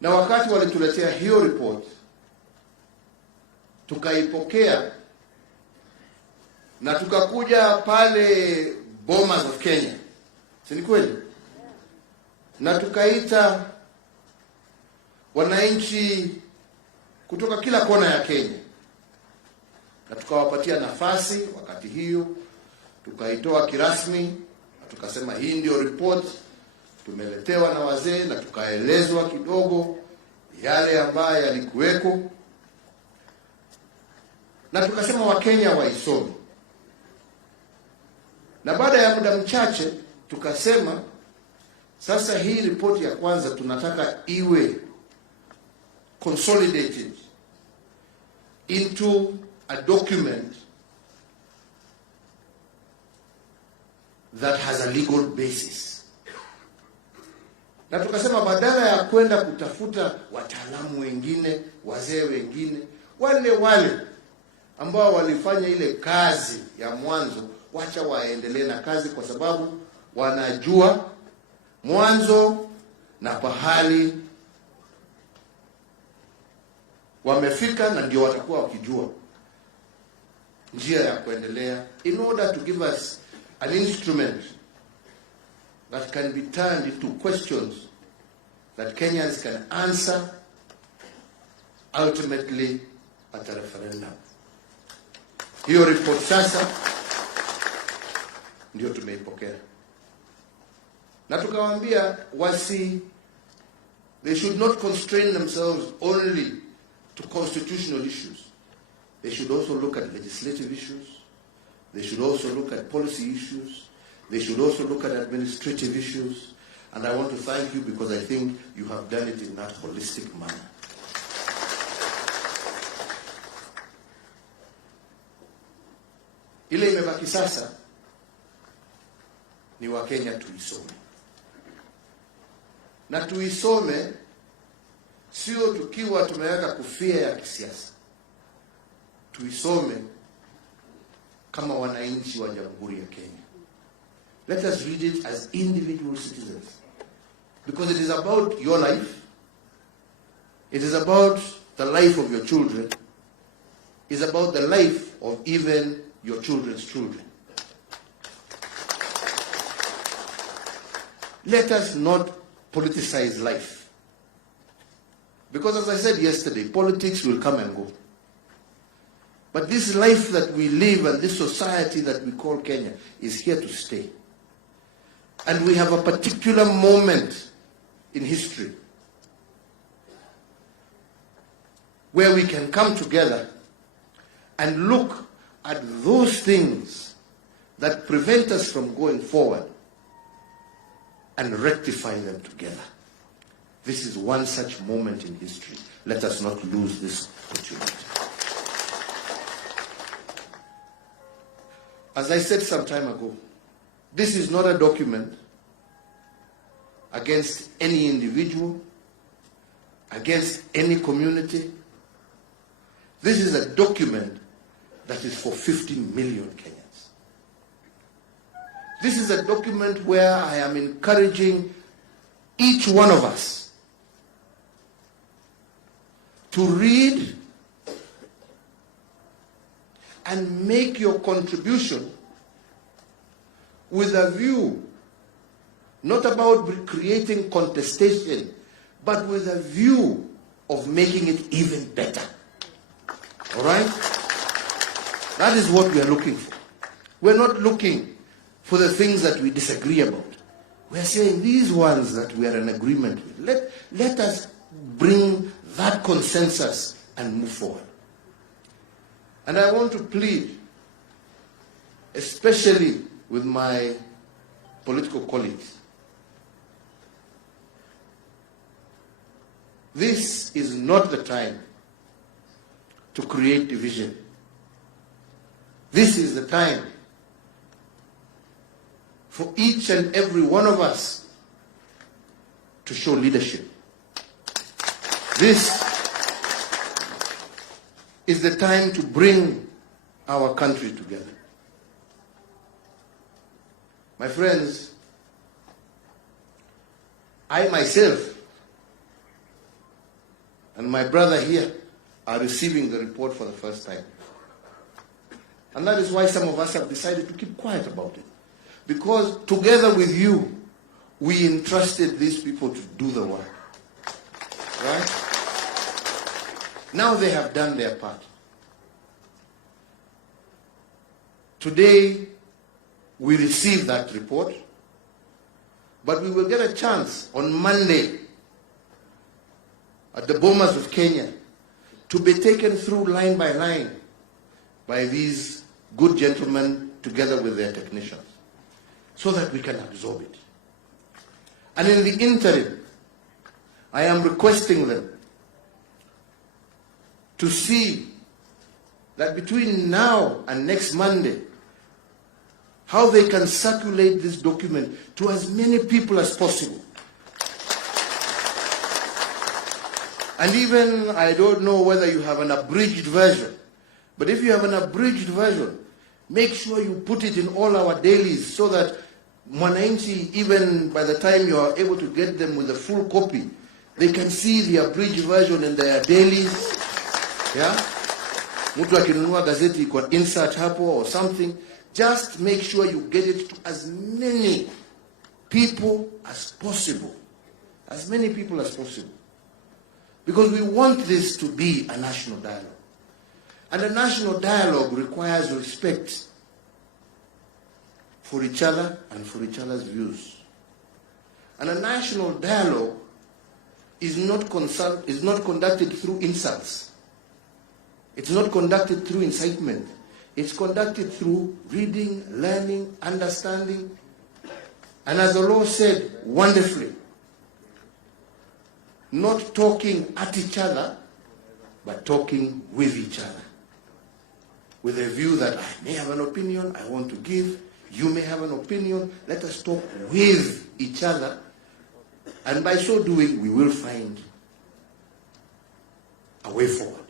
Na wakati walituletea hiyo report, tukaipokea na tukakuja pale Bomas of Kenya, si ni kweli? Na tukaita wananchi kutoka kila kona ya Kenya na tukawapatia nafasi. Wakati hiyo tukaitoa kirasmi na tukasema hii ndio report tumeletewa na wazee, na tukaelezwa kidogo yale ambayo yalikuweko, na tukasema Wakenya waisome. Na baada ya muda mchache tukasema sasa hii report ya kwanza tunataka iwe consolidated into a document that has a legal basis. Na tukasema badala ya kwenda kutafuta wataalamu wengine, wazee wengine, wale ambao walifanya ile kazi ya mwanzo, wacha waendelee na kazi, kwa sababu wanajua mwanzo na pahali wamefika, na ndio watakuwa wakijua njia ya kuendelea, in order to give us an instrument that can be turned into questions that Kenyans can answer ultimately at a referendum. Hiyo report sasa ndio tumeipokea, na tukawaambia they should not constrain themselves only to constitutional issues. They should also look at legislative issues. They should also look at policy issues. They should also look at administrative issues. And I want to thank you, because I think you have done it in that holistic manner. Ile imebaki sasa ni Wakenya tuisome. Na tuisome sio tukiwa tumeweka kofia ya kisiasa. Tuisome kama wananchi wa Jamhuri ya Kenya. Let us read it as individual citizens, because it is about your life. It is about the life of your children. It is about the life of even your children's children. Let us not politicize life, because as I said yesterday, politics will come and go. But this life that we live and this society that we call Kenya is here to stay. And we have a particular moment in history where we can come together and look at those things that prevent us from going forward and rectify them together. This is one such moment in history. Let us not lose this opportunity. As I said some time ago, this is not a document against any individual, against any community. This is a document that is for 15 million Kenyans. This is a document where I am encouraging each one of us to read and make your contribution with a view not about creating contestation, but with a view of making it even better. All right? That is what we are looking for. We're not looking for the things that we disagree about. We're saying these ones that we are in agreement with, let us bring that consensus and move forward. And I want to plead, especially with my political colleagues, this is not the time to create division. This is the time for each and every one of us to show leadership. This is the time to bring our country together. My friends, I myself and my brother here are receiving the report for the first time. And that is why some of us have decided to keep quiet about it. Because together with you, we entrusted these people to do the work. Right? Now they have done their part. Today, we receive that report, but we will get a chance on Monday at the Bomas of Kenya to be taken through line by these good gentlemen together with their technicians, so that we can absorb it. And in the interim, I am requesting them to see that between now and next Monday, how they can circulate this document to as many people as possible. And even, I don't know whether you have an abridged version, but if you have an abridged version, make sure you put it in all our dailies so that Mwananchi, even by the time you are able to get them with a full copy, they can see the abridged version in their dailies. Yeah? Mtu akinunua gazeti kwa insert hapo or something. Just make sure you get it to as many people as possible. As many people as possible. Because we want this to be a national dialogue. And a national dialogue requires respect for each other and for each other's views. And a national dialogue is not conducted through insults. It's not conducted through incitement. It's conducted through reading, learning, understanding, and as the law said wonderfully, not talking at each other, but talking with each other. With a view that I may have an opinion I want to give, you may have an opinion, let us talk with each other, and by so doing we will find a way forward.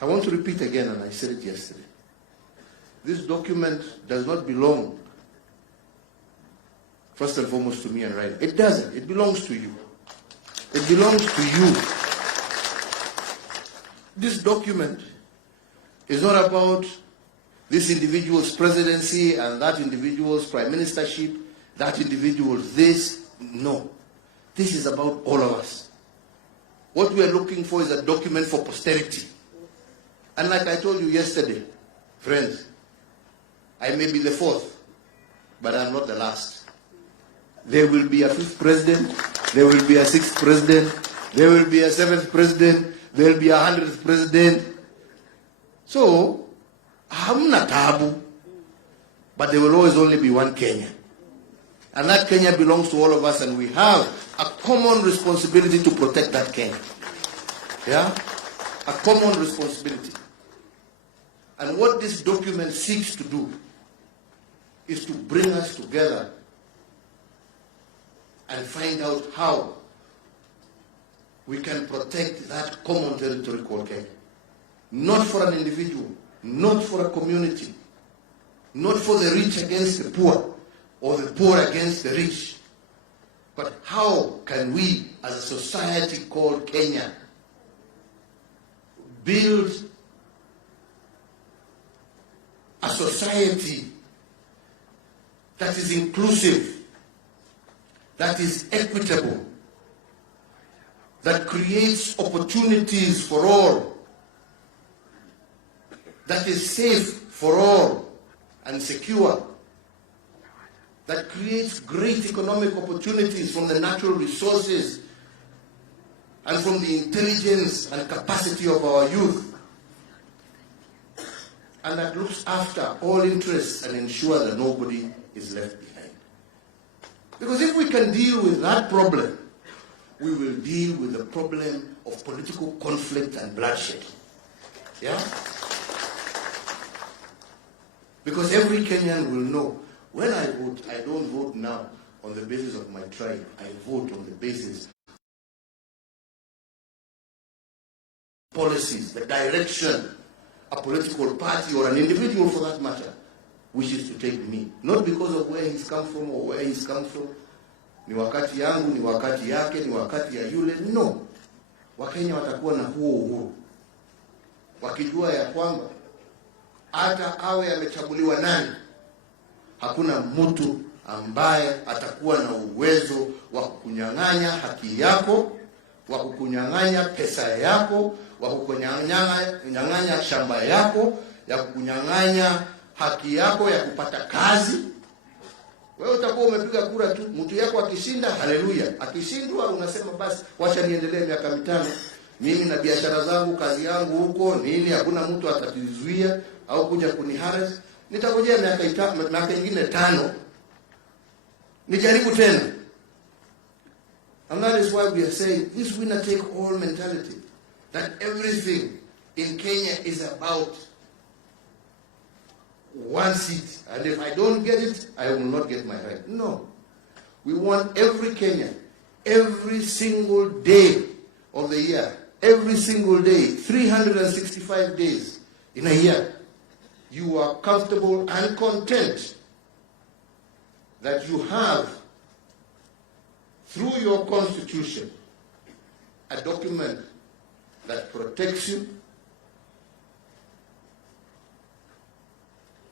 I want to repeat again, and I said it yesterday. This document does not belong, first and foremost, to me and Raila. It doesn't. It belongs to you. It belongs to you. This document is not about this individual's presidency and that individual's prime ministership, that individual's this. No. This is about all of us. What we are looking for is a document for posterity. And like I told you yesterday, friends, I may be the fourth, but I'm not the last. There will be a fifth president, there will be a sixth president, there will be a seventh president, there will be 100th president. So, hamna tabu, but there will always only be one Kenya. And that Kenya belongs to all of us, and we have a common responsibility to protect that Kenya. Yeah? A common responsibility. And what this document seeks to do is to bring us together and find out how we can protect that common territory called Kenya. Not for an individual, not for a community, not for the rich against the poor, or the poor against the rich, but how can we, as a society called Kenya, build a society that is inclusive, that is equitable, that creates opportunities for all, that is safe for all and secure, that creates great economic opportunities from the natural resources and from the intelligence and capacity of our youth, and that looks after all interests and ensures that nobody is left behind. Because if we can deal with that problem, we will deal with the problem of political conflict and bloodshed. Yeah? Because every Kenyan will know, when I vote, I don't vote now on the basis of my tribe. I vote on the basis of policies, the direction a political party or an individual for that matter wishes to take me. Not because of where he's come from or where he's come from, ni wakati yangu, ni wakati yake, ni wakati ya yule. No, Wakenya watakuwa na huo uhuru, wakijua ya kwamba hata awe amechaguliwa nani, hakuna mtu ambaye atakuwa na uwezo wa kukunyang'anya haki yako, wa kukunyang'anya pesa yako, wa kukunyang'anya shamba yako, ya kukunyang'anya haki yako ya kupata kazi. Wewe utakuwa umepiga kura tu, mtu yako akishinda, haleluya. Akishindwa unasema basi wacha niendelee miaka 5. Mimi na biashara zangu, kazi yangu huko nini, hakuna mtu atatizuia au kuja kuniharas. Nitangojea miaka ingine 5 nijaribu tena. And that is why we are saying this winner take all mentality, that everything in Kenya is about one seat, and if I don't get it, I will not get my right. No. We want every Kenyan, every single day of the year, every single day, 365 days in a year, you are comfortable and content that you have, through your constitution, a document that protects you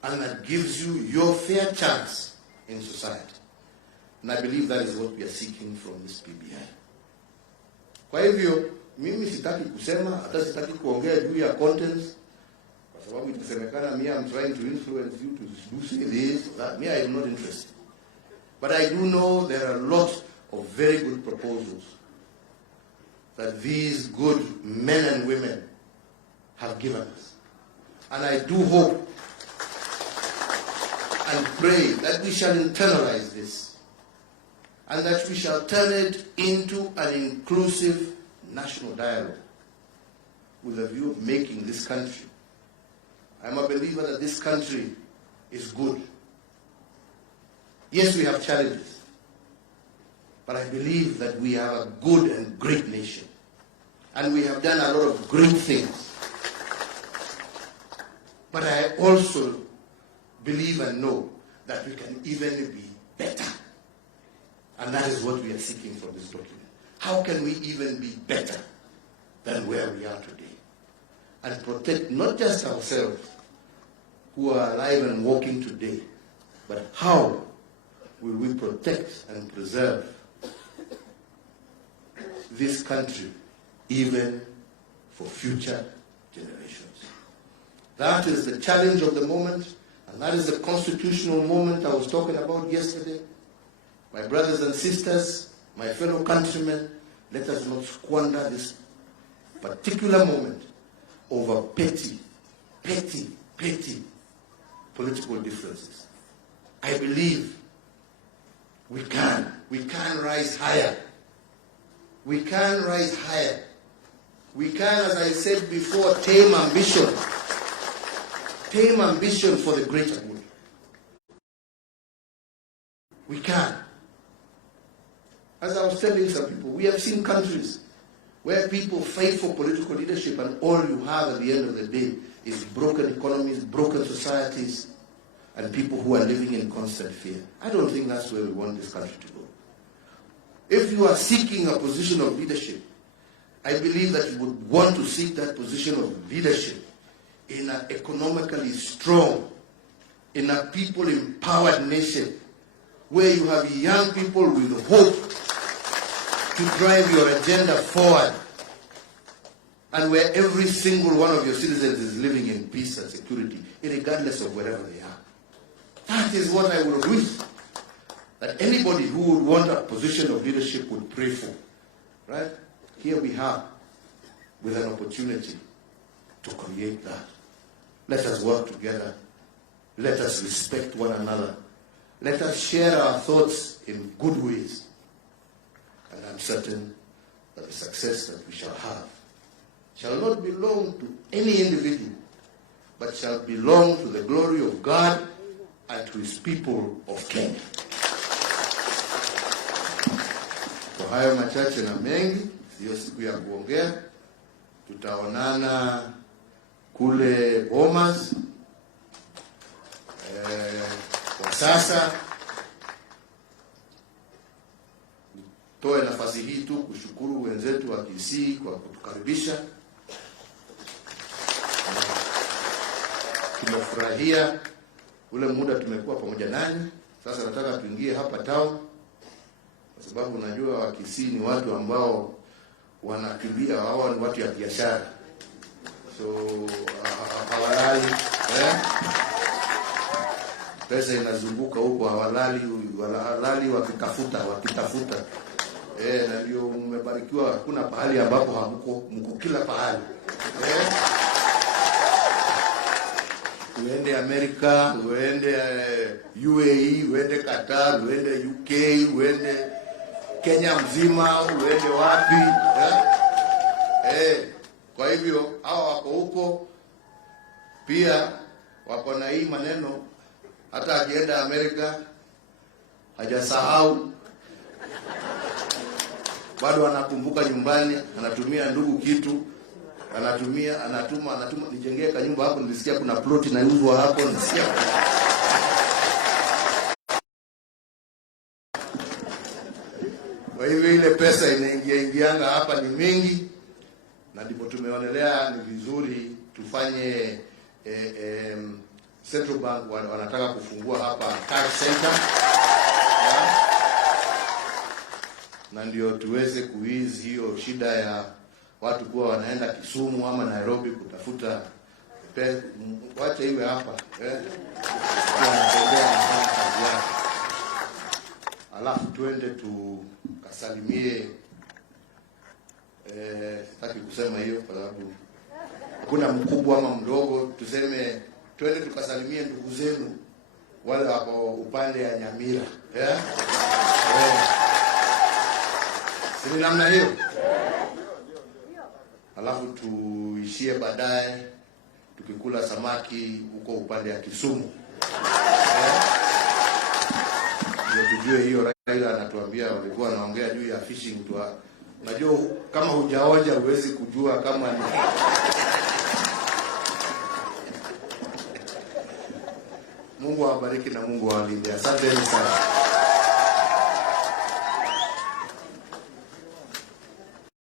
and that gives you your fair chance in society. And I believe that is what we are seeking from this BBI. Kwa hivyo, mimi sitaki kusema, hata sitaki kuongea juu ya contents, kwa sababu itasemekana I'm trying to influence you to do say this or that. Me, I am not interested. But I do know there are lots of very good proposals that these good men and women have given us. And I do hope and pray that we shall internalize this and that we shall turn it into an inclusive national dialogue with a view of making this country. I'm a believer that this country is good. Yes, we have challenges, but I believe that we have a good and great nation, and we have done a lot of great things. But I also believe and know that we can even be better, and that is what we are seeking from this document. How can we even be better than where we are today, and protect not just ourselves who are alive and walking today, but how will we protect and preserve this country even for future generations. That is the challenge of the moment, and that is the constitutional moment I was talking about yesterday. My brothers and sisters, my fellow countrymen, let us not squander this particular moment over petty political differences. I believe we can rise higher. We can rise higher. We can, as I said before, tame ambition for the greater good. We can. As I was telling some people, we have seen countries where people fight for political leadership and all you have at the end of the day is broken economies, broken societies, and people who are living in constant fear. I don't think that's where we want this country to go. If you are seeking a position of leadership, I believe that you would want to seek that position of leadership in an economically strong, in a people-empowered nation, where you have young people with hope to drive your agenda forward, and where every single one of your citizens is living in peace and security, regardless of wherever they are. That is what I would wish that anybody who would want a position of leadership would pray for. Right? Here we have with an opportunity to create that. Let us work together. Let us respect one another. Let us share our thoughts in good ways. And I'm certain that the success that we shall have shall not belong to any individual, but shall belong to the glory of God and to his people of Kenya. Kwa hayo machache na mengi, sio siku ya kuongea. Tutaonana kule Bomas. Kwa sasa toe nafasi hii tu kushukuru wenzetu wa Kisii kwa kutukaribisha. Tumefurahia ule muda tumekuwa pamoja nanyi. Sasa nataka tuingie hapa town, kwa sababu unajua wa Kisii ni watu ambao wanakimbia, hao ni watu ya biashara. So hawalali, pesa inazunguka huko, hawalali wakitafuta. Na ndio mmebarikiwa, hakuna pahali ambapo hamko, mko kila pahali. Uende Amerika, uende UAE, uende Qatar, uende UK, uende Kenya mzima, uende wapi. Kwa hivyo hao wako huko pia, wako na hii maneno. Hata akienda Amerika hajasahau, bado anakumbuka nyumbani, anatumia ndugu kitu, anatuma nijengee kanyumba hapo, nilisikia kuna plot inauzwa hapo, nilisikia. Kwa hivyo ile pesa inaingianga hapa ni mingi, na ndipo tumeonelea ni vizuri tufanye Central Bank wanataka kufungua hapa cash center, na ndio tuweze kuizi hiyo shida ya watu kuwa wanaenda Kisumu ama Nairobi kutafuta pesa. Wacha iwe hapa, wanatembea na kazi yake. Alafu tuende tukasalimie, sitaki kusema hiyo kwa sababu kuna mkubwa ama mdogo, tuseme twende tukasalimie ndugu zenu wale wako upande ya Nyamira. Si namna hiyo? Alafu tuishie baadaye tukikula samaki huko upande ya Kisumu. Ndio tujue hiyo. Raila anatuambia walikuwa wanaongea juu ya fishing tu. Unajua kama hujaoja huwezi kujua kama ni. Mungu awabariki na Mungu awalinde. Asante sana.